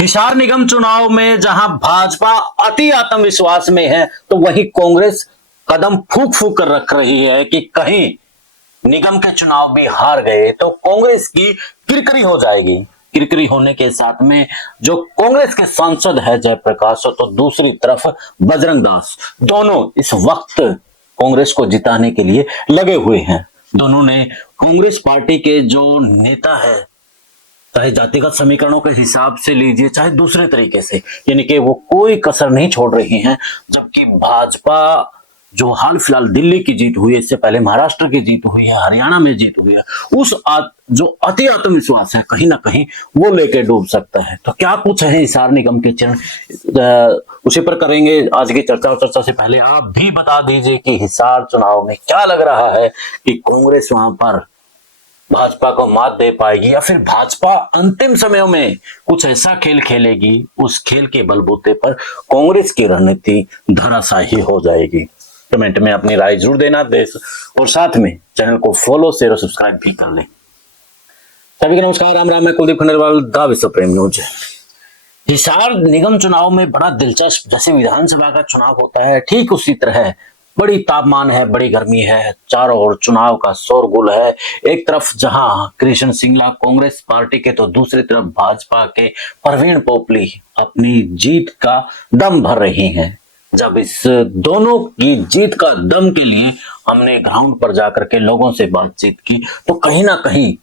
हिसार निगम चुनाव में जहां भाजपा अति आत्मविश्वास में है, तो वही कांग्रेस कदम फूक फूक कर रख रही है कि कहीं निगम के चुनाव भी हार गए तो कांग्रेस की किरकिरी हो जाएगी। किरकिरी होने के साथ में जो कांग्रेस के सांसद है जयप्रकाश, तो दूसरी तरफ बजरंग दास, दोनों इस वक्त कांग्रेस को जिताने के लिए लगे हुए हैं। दोनों ने कांग्रेस पार्टी के जो नेता है, चाहे जातिगत समीकरणों के हिसाब से लीजिए, चाहे दूसरे तरीके से, यानी कि वो कोई कसर नहीं छोड़ रही हैं। जबकि भाजपा जो हाल फिलहाल दिल्ली की जीत हुई है, इससे पहले महाराष्ट्र की जीत हुई है, हरियाणा में जीत हुई है, उस जो अति आत्मविश्वास है कहीं ना कहीं वो लेके डूब सकता है। तो क्या कुछ है हिसार निगम के चरण, उसी पर करेंगे आज की चर्चा। और चर्चा से पहले आप भी बता दीजिए कि हिसार चुनाव में क्या लग रहा है कि कांग्रेस वहां पर भाजपा को मात दे पाएगी, या फिर भाजपा अंतिम समय में कुछ ऐसा खेल खेलेगी, उस खेल के बलबूते पर कांग्रेस की रणनीति धराशायी हो जाएगी। कमेंट में अपनी राय जरूर देना देश, और साथ में चैनल को फॉलो शेयर और सब्सक्राइब भी कर लें। सभी को नमस्कार, राम राम। मैं कुलदीप खंडेलवाल, द विश्व प्रेम न्यूज। हिसार निगम चुनाव में बड़ा दिलचस्प, जैसे विधानसभा का चुनाव होता है ठीक उसी तरह बड़ी तापमान है, बड़ी गर्मी है, चारों ओर चुनाव का शोरगुल है। एक तरफ जहां कृष्ण सिंगला कांग्रेस पार्टी के, तो दूसरी तरफ भाजपा के परवीन पोपली अपनी जीत का दम भर रही हैं। जब इस दोनों की जीत का दम के लिए हमने ग्राउंड पर जाकर के लोगों से बातचीत की, तो कहीं ना कहीं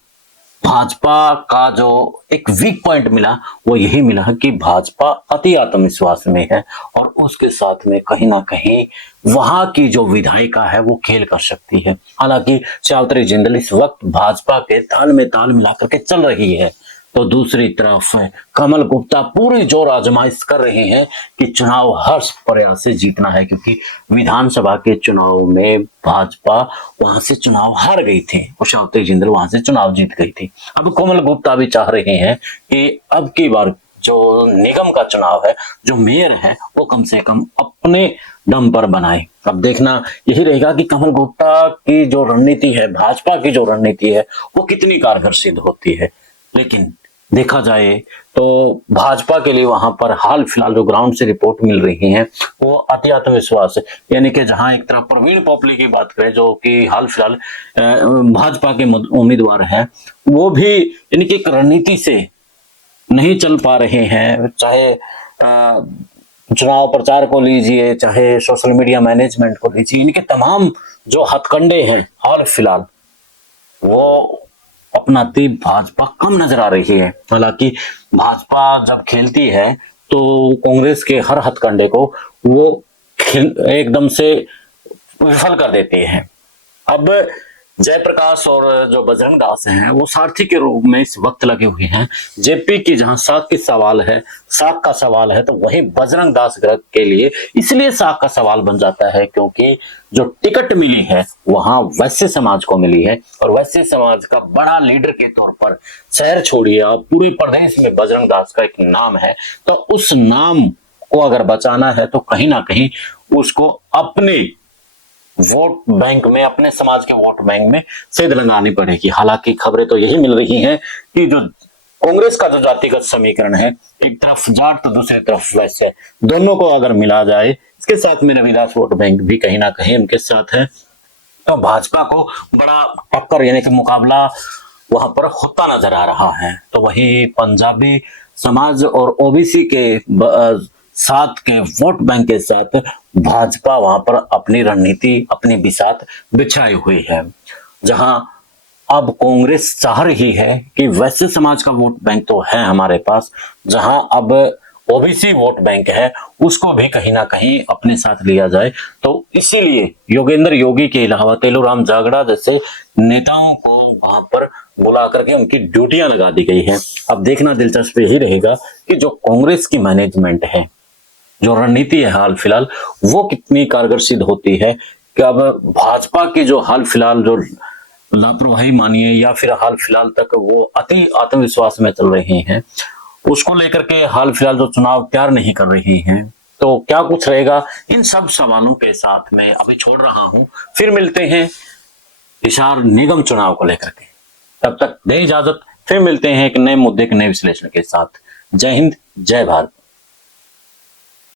भाजपा का जो एक वीक पॉइंट मिला वो यही मिला कि भाजपा अति आत्मविश्वास में है, और उसके साथ में कहीं ना कहीं वहां की जो विधायिका है वो खेल कर सकती है। हालांकि सावित्री जिंदल इस वक्त भाजपा के ताल में ताल मिलाकर के चल रही है, तो दूसरी तरफ कमल गुप्ता पूरी जोर आजमाइश कर रहे हैं कि चुनाव हर प्रयास से जीतना है, क्योंकि विधानसभा के चुनाव में भाजपा वहां से चुनाव हार गई थी और सावित्री जिंदल वहां से चुनाव जीत गई थी। अब कमल गुप्ता भी चाह रहे हैं कि अब की बार जो निगम का चुनाव है, जो मेयर है, वो कम से कम अपने दम पर बनाए। अब देखना यही रहेगा कि कमल गुप्ता की जो रणनीति है, भाजपा की जो रणनीति है, वो कितनी कारगर सिद्ध होती है। लेकिन देखा जाए तो भाजपा के लिए वहां पर हाल फिलहाल जो ग्राउंड से रिपोर्ट मिल रही है वो अति आत्मविश्वास है। यानी कि जहां एक तरफ प्रवीण पोपली की बात करें, जो कि हाल फिलहाल भाजपा के उम्मीदवार हैं, वो भी यानी कि एक रणनीति से नहीं चल पा रहे हैं। चाहे चुनाव प्रचार को लीजिए, चाहे सोशल मीडिया मैनेजमेंट को लीजिए, इनके तमाम जो हथकंडे हैं हाल फिलहाल वो अपनाती भाजपा कम नजर आ रही है। हालांकि भाजपा जब खेलती है तो कांग्रेस के हर हथकंडे को वो एकदम से विफल कर देती है। अब जयप्रकाश और जो बजरंग दास हैं वो सारथी के रूप में इस वक्त लगे हुए हैं। जेपी की जहां साख का सवाल है, तो वही बजरंग दास ग्रह के लिए इसलिए साख का सवाल बन जाता है क्योंकि जो टिकट मिली है वहां वैश्य समाज को मिली है, और वैश्य समाज का बड़ा लीडर के तौर पर शहर छोड़िए आप पूरे प्रदेश में बजरंग दास का एक नाम है। तो उस नाम को अगर बचाना है तो कहीं ना कहीं उसको अपने वोट बैंक में, अपने समाज के वोट बैंक में सेध लगानी पड़ेगी। हालांकि खबरें तो यही मिल रही हैं कि जो कांग्रेस का जो जातिगत समीकरण है, एक तरफ जाट तो दूसरी तरफ वैश्य, दोनों को अगर मिला जाए, इसके साथ में रविदास वोट बैंक भी कहीं ना कहीं उनके साथ है, तो भाजपा को बड़ा टक्कर यानी कि मुकाबला वहां पर होता नजर आ रहा है। तो वही पंजाबी समाज और ओबीसी के साथ के वोट बैंक के साथ भाजपा वहां पर अपनी रणनीति, अपनी बिसात बिछाई हुई है। जहां अब कांग्रेस चाह रही है कि वैश्य समाज का वोट बैंक तो है हमारे पास, जहां अब ओबीसी वोट बैंक है उसको भी कहीं ना कहीं अपने साथ लिया जाए। तो इसीलिए योगेंद्र योगी के अलावा तेलूराम जागड़ा जैसे नेताओं को वहां पर बुला करके उनकी ड्यूटियां लगा दी गई है। अब देखना दिलचस्प यही रहेगा कि जो कांग्रेस की मैनेजमेंट है, जो रणनीति है हाल फिलहाल, वो कितनी कारगर सिद्ध होती है। कि अब भाजपा की जो हाल फिलहाल जो लापरवाही मानिए, या फिर हाल फिलहाल तक वो अति आत्मविश्वास में चल रहे हैं, उसको लेकर के हाल फिलहाल जो चुनाव तैयार नहीं कर रही हैं, तो क्या कुछ रहेगा, इन सब सवालों के साथ में अभी छोड़ रहा हूं। फिर मिलते हैं हिसार निगम चुनाव को लेकर के। तब तक दे इजाजत, फिर मिलते हैं एक नए मुद्दे के नए विश्लेषण के साथ। जय हिंद, जय भारत।